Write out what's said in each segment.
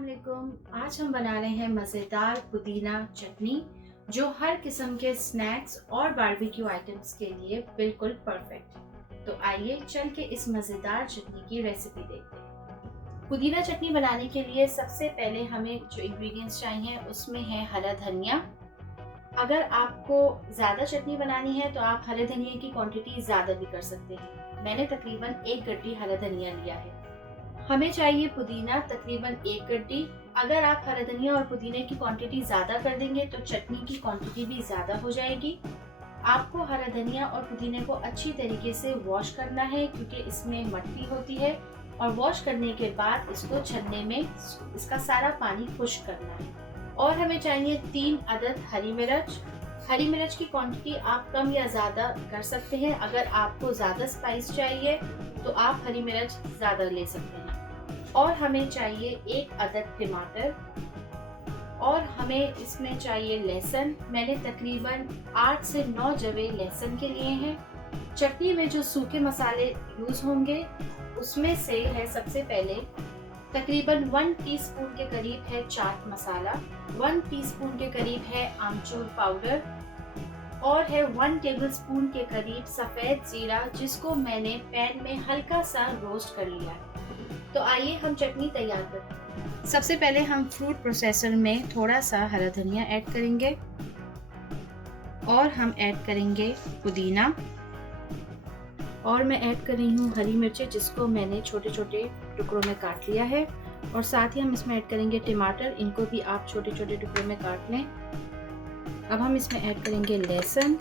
अस्सलामुअलैकुम। आज हम बना रहे हैं मज़ेदार पुदीना चटनी जो हर किस्म के स्नैक्स और बारबेक्यू आइटम्स के लिए बिल्कुल परफेक्ट है। तो आइए चल के इस मज़ेदार चटनी की रेसिपी देखते हैं। पुदीना चटनी बनाने के लिए सबसे पहले हमें जो इंग्रेडिएंट्स चाहिए उसमें है हरा धनिया। अगर आपको ज़्यादा चटनी बनानी है तो आप हरे धनिया की क्वांटिटी ज़्यादा भी कर सकते हैं। मैंने तकरीबन 1 गड्डी हरा धनिया लिया है। हमें चाहिए पुदीना तकरीबन 1 गड्डी। अगर आप हरा धनिया और पुदीने की क्वांटिटी ज़्यादा कर देंगे तो चटनी की क्वांटिटी भी ज़्यादा हो जाएगी। आपको हरा धनिया और पुदीने को अच्छी तरीके से वॉश करना है क्योंकि इसमें मट्टी होती है और वॉश करने के बाद इसको छन्ने में इसका सारा पानी खुश्क करना है। और हमें चाहिए 3 अदद हरी मिर्च। हरी मिर्च की क्वांटिटी आप कम या ज़्यादा कर सकते हैं। अगर आपको ज़्यादा स्पाइस चाहिए तो आप हरी मिर्च ज़्यादा ले सकते हैं। और हमें चाहिए 1 अदद टमाटर और हमें इसमें चाहिए लहसुन। मैंने तकरीबन 8 से 9 जवे लहसुन के लिए हैं। चटनी में जो सूखे मसाले यूज़ होंगे उसमें से है सबसे पहले तकरीबन 1 टीस्पून के करीब है चाट मसाला, 1 टीस्पून के करीब है आमचूर पाउडर और है 1 टेबलस्पून के करीब सफ़ेद जीरा जिसको मैंने पैन में हल्का सा रोस्ट कर लिया है। तो आइए हम चटनी तैयार करते हैं। सबसे पहले हम फ्रूट प्रोसेसर में थोड़ा सा हरा धनिया ऐड करेंगे और हम ऐड करेंगे पुदीना और मैं ऐड कर रही हूँ हरी मिर्चें जिसको मैंने छोटे छोटे टुकड़ों में काट लिया है। और साथ ही हम इसमें ऐड करेंगे टमाटर, इनको भी आप छोटे छोटे टुकड़ों में काट लें। अब हम इसमें ऐड करेंगे लहसुन।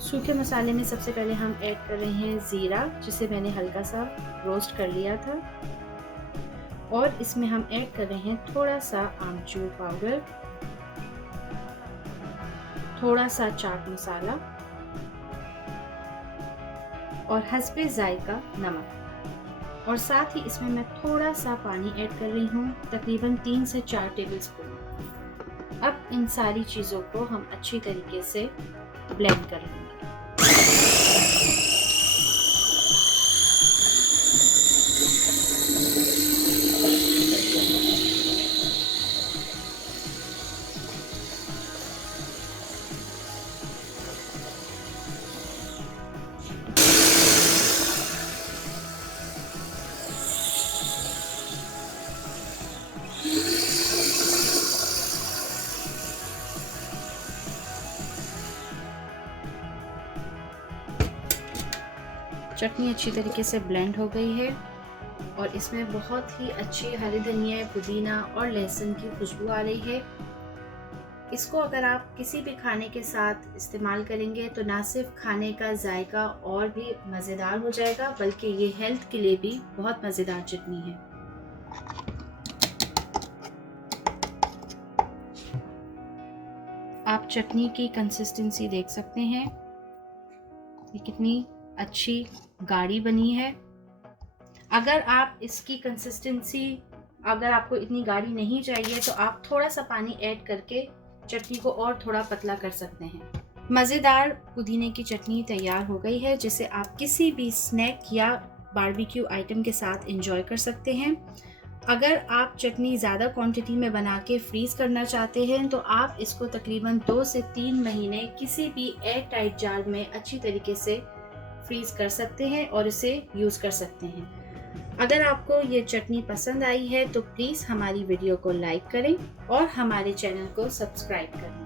सूखे मसाले में सबसे पहले हम ऐड कर रहे हैं ज़ीरा जिसे मैंने हल्का सा रोस्ट कर लिया था। और इसमें हम ऐड कर रहे हैं थोड़ा सा आमचूर पाउडर, थोड़ा सा चाट मसाला और हस्बे जायका नमक। और साथ ही इसमें मैं थोड़ा सा पानी ऐड कर रही हूँ तकरीबन 3 से 4 टेबलस्पून। अब इन सारी चीज़ों को हम अच्छी तरीके से ब्लेंड कर लेंगे। चटनी अच्छी तरीके से ब्लेंड हो गई है और इसमें बहुत ही अच्छी हरी धनिया, पुदीना और लहसुन की खुशबू आ रही है। इसको अगर आप किसी भी खाने के साथ इस्तेमाल करेंगे तो ना सिर्फ खाने का जायका और भी मज़ेदार हो जाएगा बल्कि ये हेल्थ के लिए भी बहुत मज़ेदार चटनी है। आप चटनी की कंसिस्टेंसी देख सकते हैं, ये कितनी अच्छी गाढ़ी बनी है। अगर आप इसकी कंसिस्टेंसी अगर आपको इतनी गाढ़ी नहीं चाहिए तो आप थोड़ा सा पानी ऐड करके चटनी को और थोड़ा पतला कर सकते हैं। मज़ेदार पुदीने की चटनी तैयार हो गई है जिसे आप किसी भी स्नैक या बारबेक्यू आइटम के साथ एंजॉय कर सकते हैं। अगर आप चटनी ज़्यादा क्वांटिटी में बना के फ्रीज़ करना चाहते हैं तो आप इसको तकरीबन 2 से 3 महीने किसी भी एयर टाइट जार में अच्छी तरीके से फ्रीज़ कर सकते हैं और इसे यूज़ कर सकते हैं। अगर आपको ये चटनी पसंद आई है तो प्लीज़ हमारी वीडियो को लाइक करें और हमारे चैनल को सब्सक्राइब करें।